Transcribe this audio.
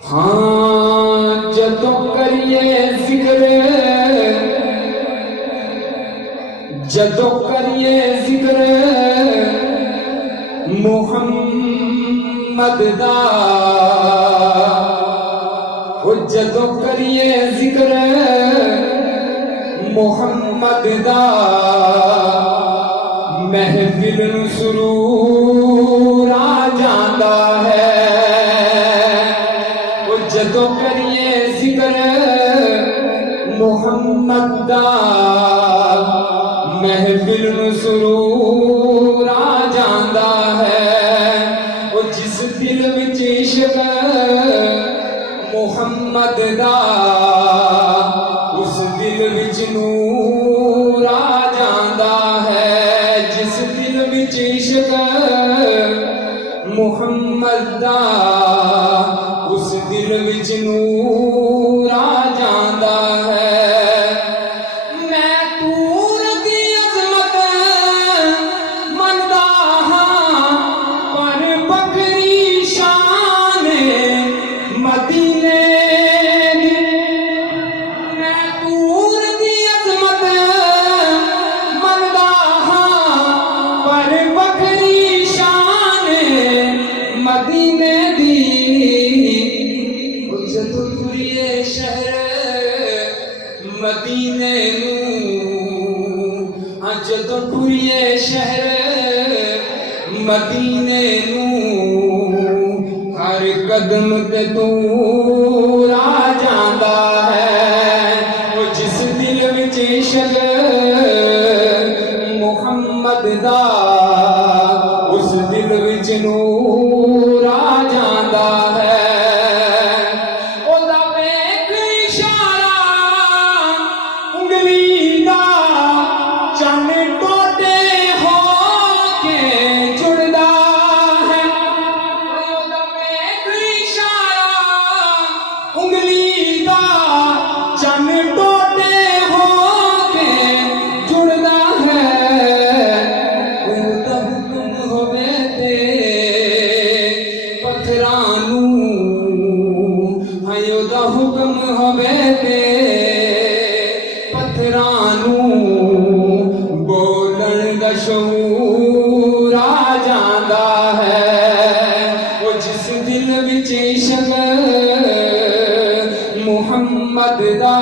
हाँ जदों करिए जिक्र, जदों करिए जिक्र मुहम्मद दा, वो जदों करिए जिक्र मुहम्मद दा, महफिल नूं सुरूर आ जांदा है। वो जदों करिए जिक्र मुहम्मद दा, महफिल नूं सुरूर आ जांदा है। वो जिस दिल विच इश्क मुहम्मद दा, उस दिल विच नूर आ जांदा है। जिस दिल विच इश्क मुहम्मद दा, उस दिल विच नूर आ जांदा है। मैं तूर दी अज़मत मनदा हां, पर बकरी शान मदीने दी। मैं तूर दी अज़मत मनदा हां, पर बकरी शान मदीने दी। जदों तुरिए शहर मदीने नूं, जदों तुरिए शहर मदीने नूं, हर कदम ते तूर आ जांदा है। वो जिस दिल विच इश्क मुहम्मद दा, उस दिल विच नूर आ जांदा है। ओदा वेख इशारा उंगली दा, चन टोटे हो के जुड़दा है। ओदा वेख इशारा उंगली दा, चन टोटे हो के जुड़दा है। ओदा हुक्म होवे ते पत्थरां नूं, हाय ओदा हुक्म होवे ते पत्थरां नूं बोलण दा शऊर आ जांदा है। वो जिस दिल विच इश्क मुहम्मद दा,